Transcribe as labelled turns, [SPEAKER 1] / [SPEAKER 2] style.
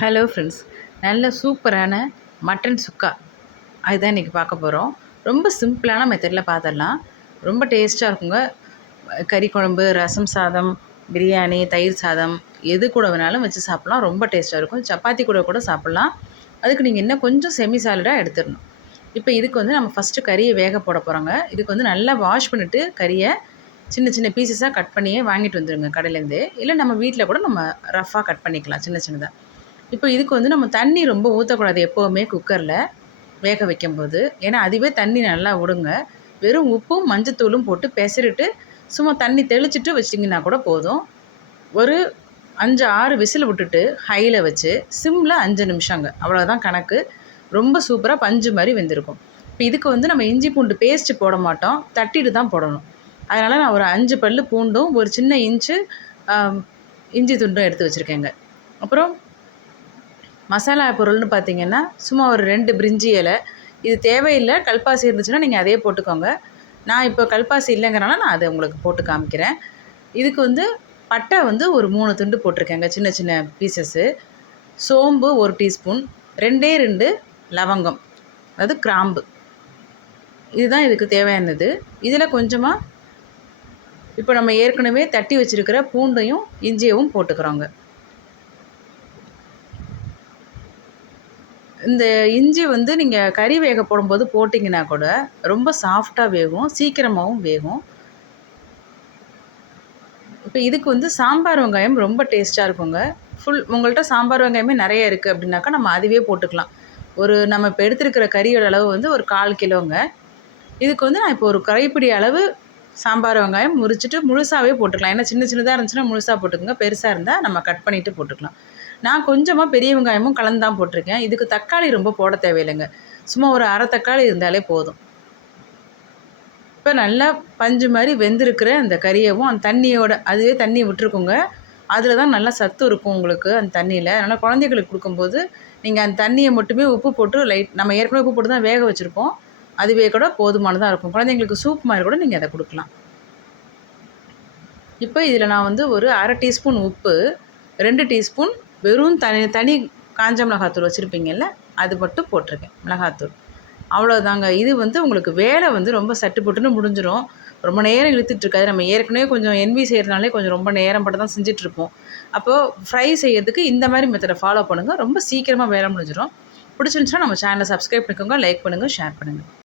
[SPEAKER 1] Hello friends நல்ல சூப்பரான mutton சுக்கா. அதுதான் இன்றைக்கி பார்க்க போகிறோம் ரொம்ப சிம்பிளான மெத்தடில் பார்த்துடலாம். ரொம்ப டேஸ்ட்டாக இருக்குங்க. கறி குழம்பு ரசம் சாதம் பிரியாணி தயிர் சாதம் எது கூட வேணாலும் வச்சு சாப்பிட்லாம். ரொம்ப டேஸ்ட்டாக இருக்கும். சப்பாத்தி கூட கூட சாப்பிட்லாம். அதுக்கு நீங்கள் இன்னும் கொஞ்சம் செமி சாலிடாக எடுத்துடணும். இப்போ இதுக்கு வந்து நம்ம ஃபஸ்ட்டு கறியை வேக போட போகிறோங்க இதுக்கு வந்து நல்லா வாஷ் பண்ணிவிட்டு கறியை சின்ன சின்ன பீசஸாக கட் பண்ணியே வாங்கிட்டு வந்துடுங்க கடையிலேருந்து. இல்லை நம்ம வீட்டில் கூட நம்ம ரஃப்பாக கட் பண்ணிக்கலாம் சின்ன சின்னதாக இப்போ இதுக்கு வந்து நம்ம தண்ணி ரொம்ப ஊற்றக்கூடாது எப்போவுமே குக்கரில் வேக வைக்கும்போது. ஏன்னா அதுவே தண்ணி நல்லா விடுங்க. வெறும் உப்பும் மஞ்சத்தூளும் போட்டு பெசரிட்டு சும்மா தண்ணி தெளிச்சிட்டு வச்சிங்கன்னா கூட போதும். ஒரு அஞ்சு ஆறு விசில் விட்டுட்டு ஹையில் வச்சு சிம்மில் அஞ்சு நிமிஷங்க. அவ்வளோதான் கணக்கு. ரொம்ப சூப்பராக பஞ்சு மாதிரி வெந்திருக்கும். இப்போ இதுக்கு வந்து நம்ம இஞ்சி பூண்டு பேஸ்ட்டு போட மாட்டோம். தட்டிட்டு தான் போடணும். அதனால் நான் ஒரு அஞ்சு பல் பூண்டும் ஒரு சின்ன இன்ச்சு இஞ்சி துண்டும் எடுத்து வச்சுருக்கேங்க. அப்புறம் மசாலா பொருள்னு பார்த்தீங்கன்னா சும்மா ஒரு ரெண்டு பிரிஞ்சி இலை. இது தேவையில்லை கல்பாசி இருந்துச்சுன்னா நீங்கள் அதே போட்டுக்கோங்க. நான் இப்போ கல்பாசி இல்லைங்கிறனால நான் அதை உங்களுக்கு போட்டு காமிக்கிறேன். இதுக்கு வந்து பட்டை வந்து ஒரு மூணு துண்டு போட்டிருக்கேங்க சின்ன சின்ன பீசஸ்ஸு சோம்பு ஒரு டீஸ்பூன் ரெண்டே ரெண்டு லவங்கம் அதாவது கிராம்பு. இதுதான் இதுக்கு தேவையானது. இதில் கொஞ்சமாக இப்போ நம்ம ஏற்கனவே தட்டி வச்சுருக்கிற பூண்டையும் இஞ்சியவும் போட்டுக்கிறோங்க. இந்த இஞ்சி வந்து நீங்கள் கறி வேக போடும்போது போட்டிங்கன்னா கூட ரொம்ப சாஃப்டாக வேகும் சீக்கிரமாகவும் வேகும். இப்போ இதுக்கு வந்து சாம்பார் வெங்காயம் ரொம்ப டேஸ்ட்டாக இருக்குங்க. ஃபுல் உங்கள்கிட்ட சாம்பார் வெங்காயமே நிறைய இருக்குது அப்படின்னாக்கா நம்ம அதுவே போட்டுக்கலாம். ஒரு நம்ம இப்போ எடுத்துருக்கிற கறியோட அளவு வந்து ஒரு கால் கிலோங்க. இதுக்கு வந்து நான் இப்போ ஒரு கரைப்பிடி அளவு சாம்பார் வெங்காயம் முறிச்சிட்டு முழுசாகவே போட்டுக்கலாம். ஏன்னா சின்ன சின்னதாக இருந்துச்சுன்னா முழுசாக போட்டுக்கோங்க. பெருசாக இருந்தால் நம்ம கட் பண்ணிவிட்டு போட்டுக்கலாம். நான் கொஞ்சமாக பெரிய வெங்காயமும் கலந்து தான் போட்டிருக்கேன். இதுக்கு தக்காளி ரொம்ப போட தேவையில்லைங்க. சும்மா ஒரு அரை தக்காளி இருந்தாலே போதும். இப்போ நல்லா பஞ்சு மாதிரி வெந்திருக்கிற அந்த கறியவும் அந்த தண்ணியோட அதுவே தண்ணி விட்டுருக்குங்க. அதில் தான் நல்லா சத்து இருக்கும் உங்களுக்கு அந்த தண்ணியில். அதனால் குழந்தைகளுக்கு கொடுக்கும்போது நீங்கள் அந்த தண்ணியை மட்டுமே உப்பு போட்டு லைட் நம்ம ஏற்கனவே உப்பு போட்டு தான் வேக வச்சுருப்போம். அதுவே கூட போதுமானதாக இருக்கும். குழந்தைங்களுக்கு சூப் மாதிரி கூட நீங்கள் அதை கொடுக்கலாம். இப்போ இதில் நான் வந்து ஒரு அரை டீஸ்பூன் உப்பு ரெண்டு டீஸ்பூன் வெறும் தனி தனி காஞ்ச மிளகாத்தூள் வச்சுருப்பீங்கல்ல அது மட்டும் போட்டிருக்கேன் மிளகாத்தூள். அவ்வளோதாங்க இது வந்து உங்களுக்கு வேலை வந்து ரொம்ப சட்டு போட்டுன்னு முடிஞ்சிடும் ரொம்ப நேரம் இழுத்துட்ருக்காது நம்ம ஏற்கனவே கொஞ்சம் என்வி செய்கிறதுனாலே கொஞ்சம் ரொம்ப நேரம் பட்டு தான் செஞ்சிட்ருப்போம் அப்போது ஃப்ரை செய்கிறதுக்கு இந்த மாதிரி மெத்தடை ஃபாலோ பண்ணுங்கள் ரொம்ப சீக்கிரமாக வேலை முடிஞ்சிடும் பிடிச்சிருந்துச்சுன்னா நம்ம சேனலை சப்ஸ்கிரைப் பண்ணிக்கோங்க லைக் பண்ணுங்கள் ஷேர் பண்ணுங்கள்